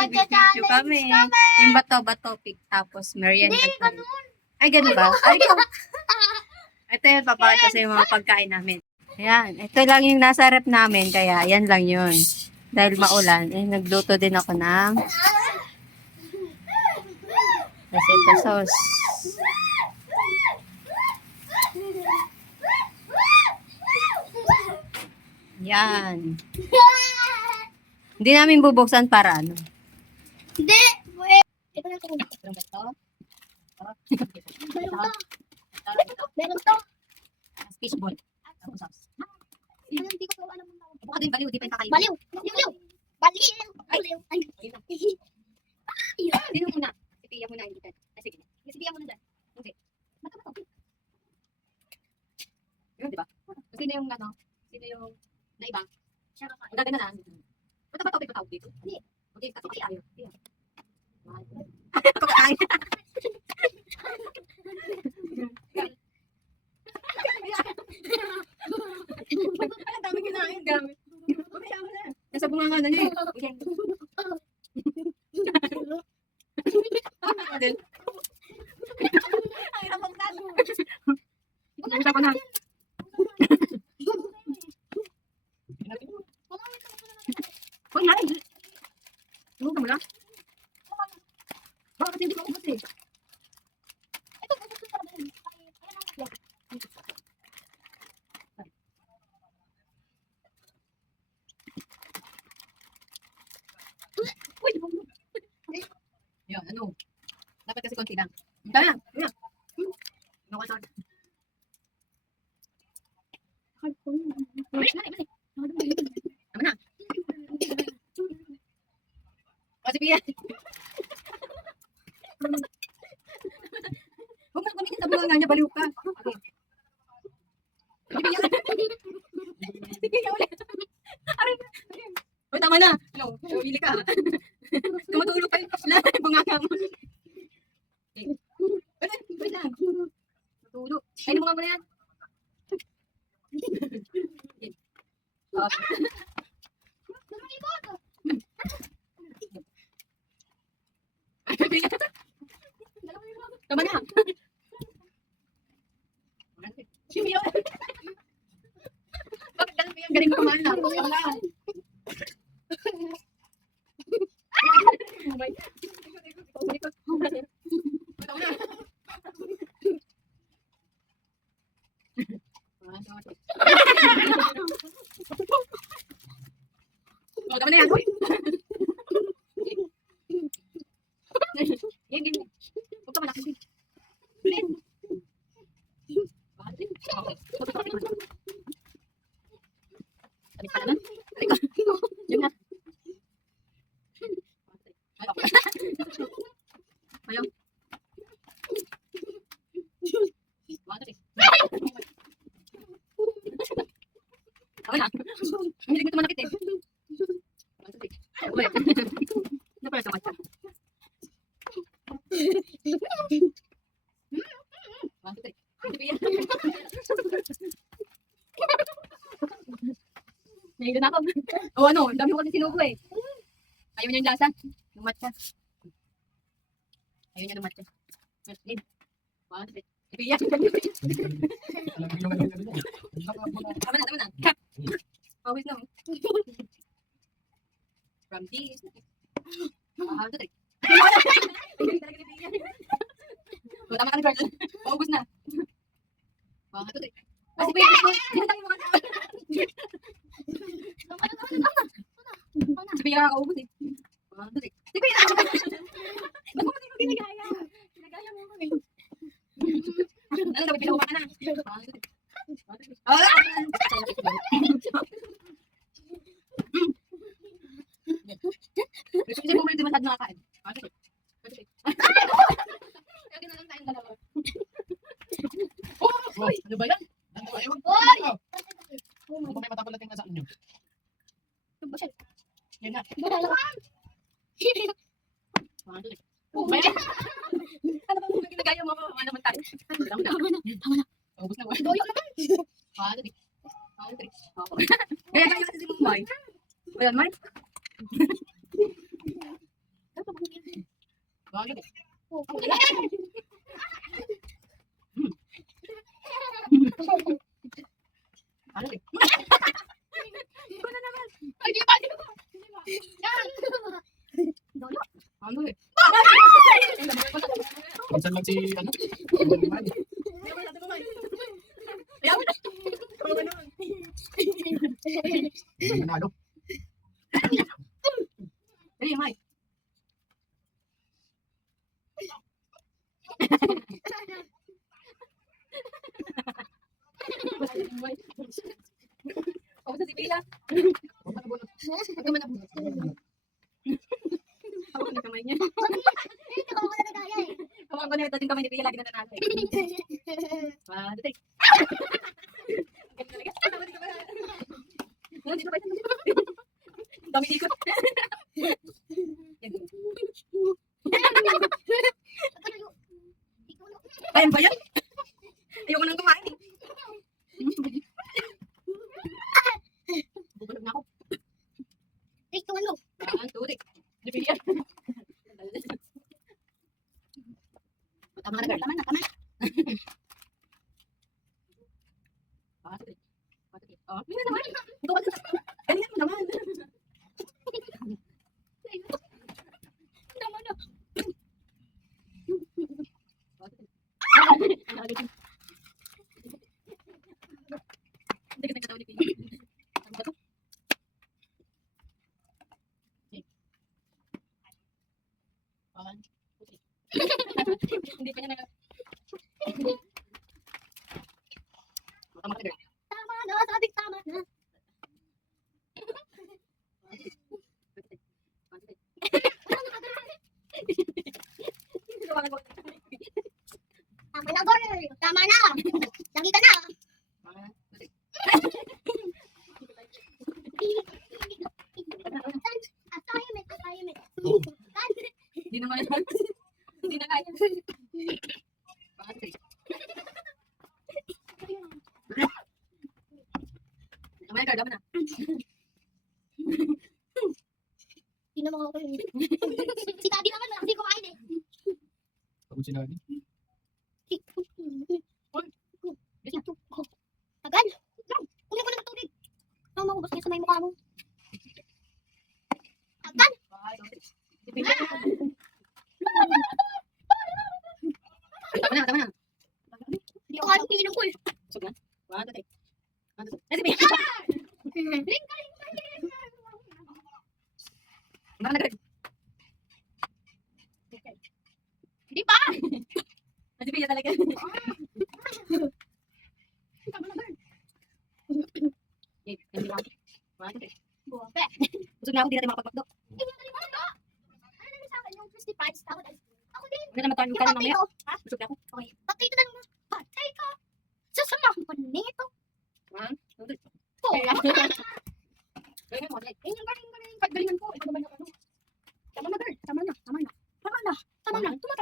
Nagbibideo kami. Yung bato-bato pick tapos merienda kami. Ay, ganun ba? Ay, ito yung papakita sa yung mga pagkain namin. Ayan, ito lang yung nasa rep namin, kaya yan lang yun. Dahil maulan, nagluto din ako ng reseta sauce. Yan. Hindi namin bubuksan para ano. Hindi! Ito na ito. Meron to. Fishball. Hindi ko alam mo. Baka din baliw, di pa yung kakain. Baliw! Baliw! Baliw! Ay! Sino muna? Si Pia muna. Ay, sige. Si Pia muna dyan. Okay. Yun, di ba? Sino yung ano? Sino yung naiba? Siya kakain. Maganda na. Ba't ba topic pa tawag dito? Hindi. Okay, kasi ayaw. Ako kakain. Ang dami kinain, gamit. Mamaya mo na. Nasa bunganga na niya eh. Okay. Ang hirap ang tago. Nag-usap ko na. Hoy, haray! Tulog ka mo lang? Bakit hindi ko ubos eh? Yan, ano? Dapat kasi konti lang. Tara, tara. Nakasal. Tama na. O, si Pia. Huwag mo gamitin sa bunga niya, baliw ka. Okay. Si Pia. Si Pia ulit. Aray. O, tama na. Ano, pili ka. Kumatulog pa yung bunganga mo. Okay. Wait lang. Matulog. Ay, bunga mo na yan. Tama na. Sino yun? Bakit ganun yung galing mo kumain na? Wala. Oh, tama na yan. Yan, yan. Huwag ka malaki. Sabi pala nun. Yun na. Ayaw. Tama na. Hindi ko manakit eh. Ano pala sa matcha? Nahilo na ako. O ano, dami ko kasi sinubo eh. Ayaw niya yung lasa. Yung matcha. Ayaw niya yung matcha. Game. Ipiya. Tama na, tama na. Always na. From this. Ito trick. O, tama ka ni Carl. Paubos na. Ito trick. Kasi wait, hindi tayo mga tao. Si Pia nakakaubos eh. Ito trick. Si Pia nakakaubos. Ba't mo hindi ginagaya? Ginagaya mo kami. Ano dapat pinakuha ka na? Ito trick. Kasi mo rin masad nakakain. Kaya na lang tayong dalawa. Oh, ano ba yan? Hoy! Ano ba may matapalating na sa inyo? Yan na. Ano ba kung ginagaya mo? Ano naman tayo? Tama na. Ubus na ba? Doyo naman. Kaya kaya kasi si Mumay. Ayan, Mike. Bakit eh? Oh. Ano eh? Ay, di ba? Di ba? Yan. Dolo. Ano eh? Minsan lang si ano? Manalo. Dali, Mike. Ako sa si Pila. Ako man nabunot. Ako na kamay niya. Ito ko na nagaya eh. Ako na ito din kamay ni Pila. Lagi na nanalo. Dito. Dami dito. Kaya ba yan? Ayoko nang kumain eh. Bubulog na ako. Ito ano? Tutik. Di Pila. Tama na, girl. Tama na, tama na. Oh, yun na naman. Ito ka na. Galingan mo naman. Tama na. Hindi ka nagkatawa ni Pila. Ano ba to? Hindi pa niya nag... Tama ka, girl. Tama na, sabi tama na. Tama na, girl. Tama na. Lagi ka na. Assignment, assignment. Hindi naman. Hindi na kaya. Tama na, girl. Tama na. Hindi naman ako yun. Si Daddy naman, hindi kumain eh. Pagod si Daddy. Tagal. Kunin ko na ng tubig. Mama ko, basta sa may mukha mo. Tagal. Tama na, tama na. Hindi ko kaya pininom ko eh. Busog na. 1, 2, 3. 1, 2, 3. Kasi Pila. Tama na, girl. Hindi pa. Kasi Pila talaga. Tama na, girl. Okay, hindi mo. 1, 2, 3. Buwape. Busog na ako, di natin makapagpakdo. Ano naman sa akin yung 55 tawad. Ako din. Hindi na magkaroon Yung ka na pati mamaya. ko. Ha? Busog na ako. Okay. Pati ito na naman. Patay ka. Sasamahan pa nito. 1, 2, 3. Po. Galingan mo, dali. Galingan. Galingan ko. Ito naman yung ano. Tama na, girl. Tama na. Tama na. Tama na. Tama na. Tumatama